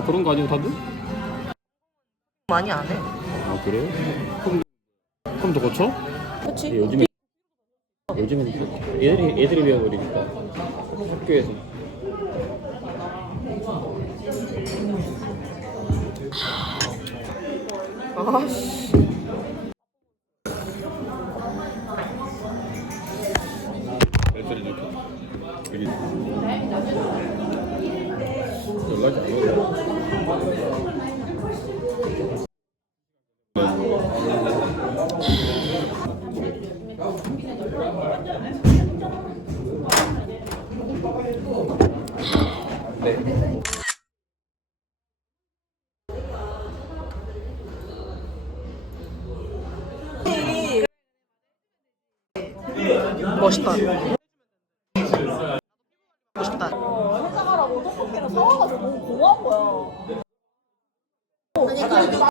막 그런 거 아니야 다들? 많이 안 해. 아 그래? 그럼 그럼 더 고쳐? 그치? 요즘에 요즘엔 그 애들이 애들이 배워버리니까 학교에서 아씨. 네. 멋있다. 멋있다. 회사 가라고 떡볶이를 사와가지고 너무 고마운 거야. 생각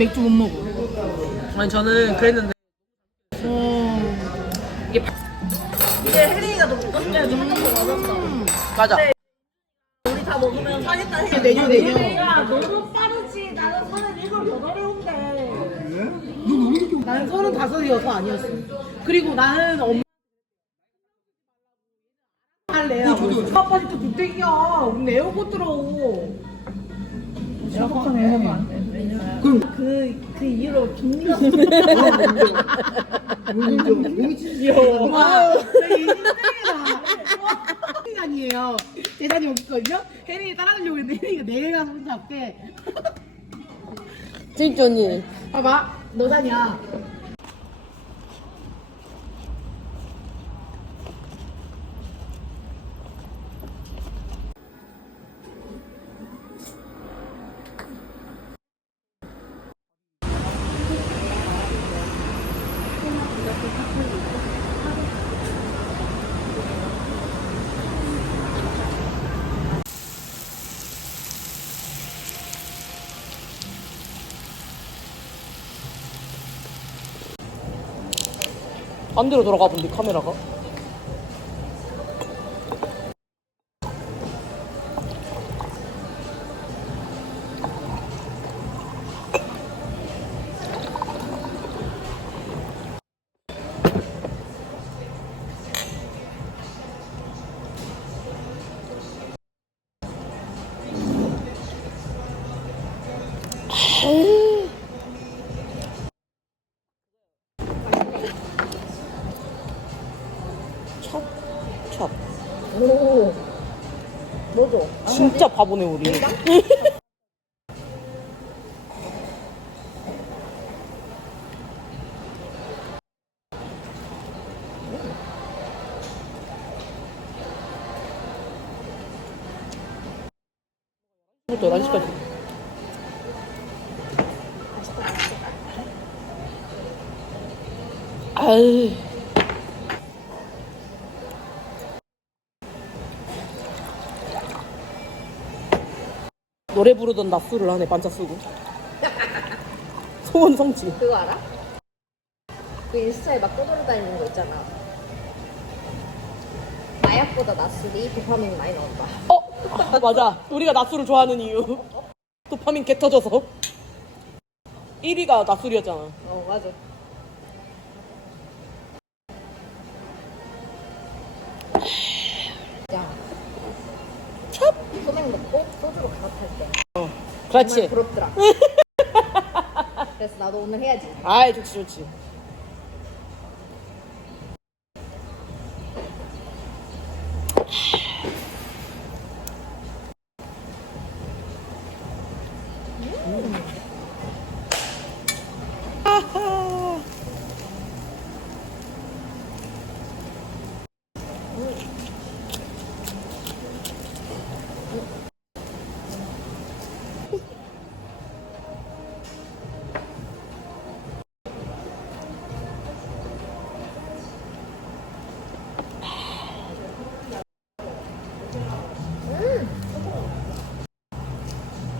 맥주 못 먹어. 아니 저는 그랬는데 이게 혜린이가 너무 무섭게 좀 한번 맞았어. 맞아. 우리 다 먹으면 사겠다 해. 내년 내년. 야 너무 빠르지. 나는 서른 일곱 여덟에 온대. 나는 서른 다섯이어서 아니었어. 그리고 나는 엄마 할래야. 아빠 진짜 주택이야. 근데 에어컨 들어. 에어컨 하면 안 돼. 그럼 그, 그 이후로 김미가 여기 좀 여기 진짜 귀여워. 와, 이 아니에요. 재산이 여기 있거든요. 혜린이 따라가려고 했는데 혜린이가 내가 혼자 할게. 진짜 언니. 봐봐, 너다냐. 반대로 돌아가 본데 카메라가. 바보네 우리. 부터 11시까지. 아유. 노래 부르던 낮술을 하네 반짝 쓰고 소원 성취 그거 알아? 그 인스타에 막 떠돌아다니는 거 있잖아. 마약보다 낮술이 도파민이 많이 나온다. 어 맞아 우리가 낮술을 좋아하는 이유 도파민 개 터져서 1위가 낮술이었잖아 어, 맞아. 야. 찹 소맥 먹고 소주로 갈아탈 때. 그렇지 부럽더라. 그래서 나도 오늘 해야지. 아이 좋지 좋지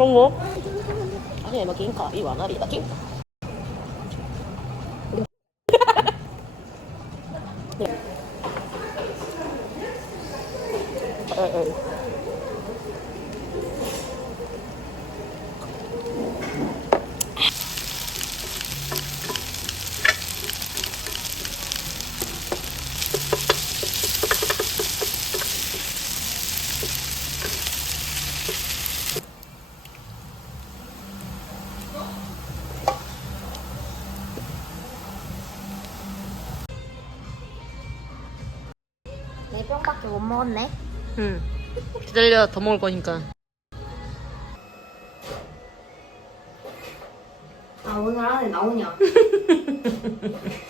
그런 거? 아니, 뭐, 긴가? 이 와나리다, 긴 기다려, 더 먹을 거니까. 아 오늘 안에 나오냐?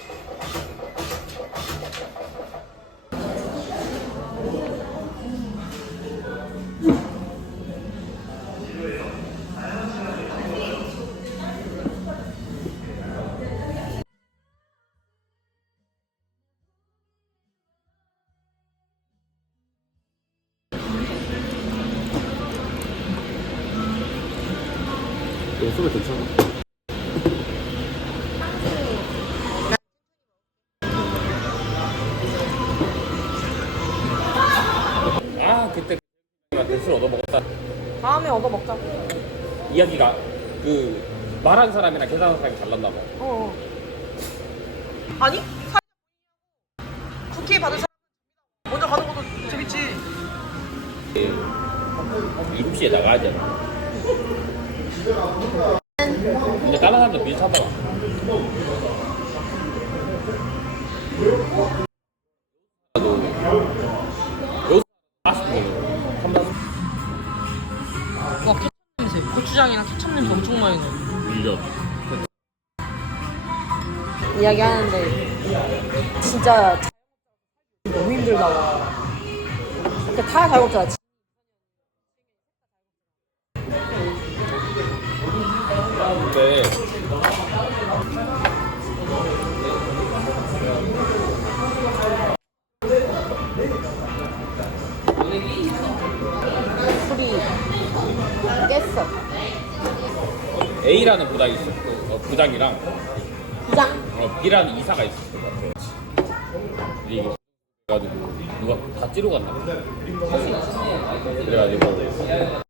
소리 괜찮아? 아 그때 대출 얻어 먹었다 다음에 얻어 먹자. 이야기가 그 말한 사람이랑 계산한 사람이 달랐나 봐 어. 아니? 사... 국회 받은 사람 먼저 가는 것도 재밌지. 7시에 나가야 되나 근데 다른 사람들 비슷하더라 나도 여기서 40분 한번 와, 케첩 냄새. 고추장이랑 케첩 냄새 엄청 많이 나. 밀려 이야기 하는데 진짜 너무 힘들다 와. 이렇게 타야 잘 먹잖 아. 근데 술이 깼어. A라는 부장이 있었고 어, 부장이랑 부장. 어, B라는 이사가 있었을 것 같아. 근데 이게 그래가지고 누가 다 찌러 갔나 봐. 그래가지고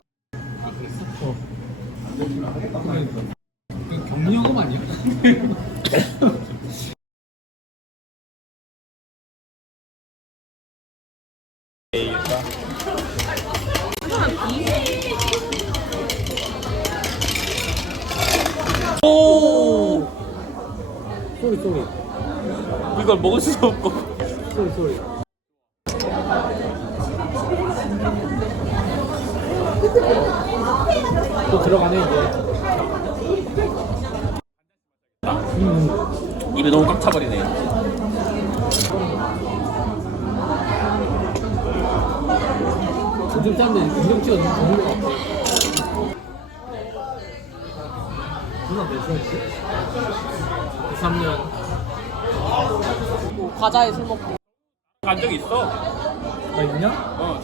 오! 쏘리 쏘리 이걸 먹을 수 없고. 쏘리 쏘리 또 들어가네 이제 입에 너무 꽉 차버리네. 요즘 사람들 이름 찍어 너무 좋은 것 같아 누나 몇 살이지? 3년 뭐 과자에 술 먹고. 간 적이 있어 나 있냐? 어,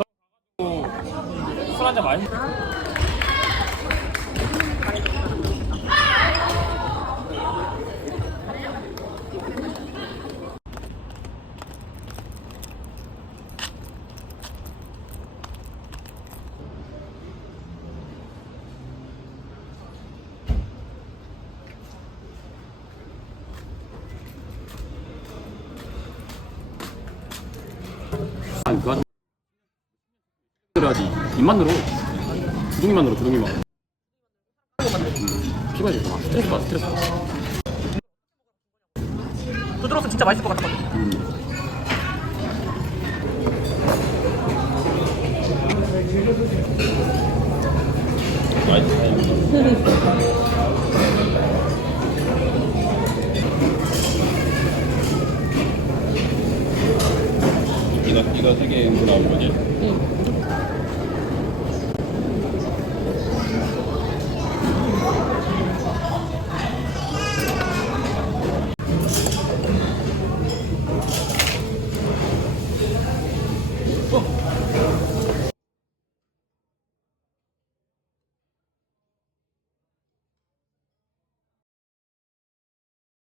술 한잔 많이 아니 그거 그래야지. 입만 늘어 주둥이만 음, 피곤해 아, 스트레스 받아 스트레스 받아. 부드러워서 진짜 맛있을 것 같아. 세계 나올 거지?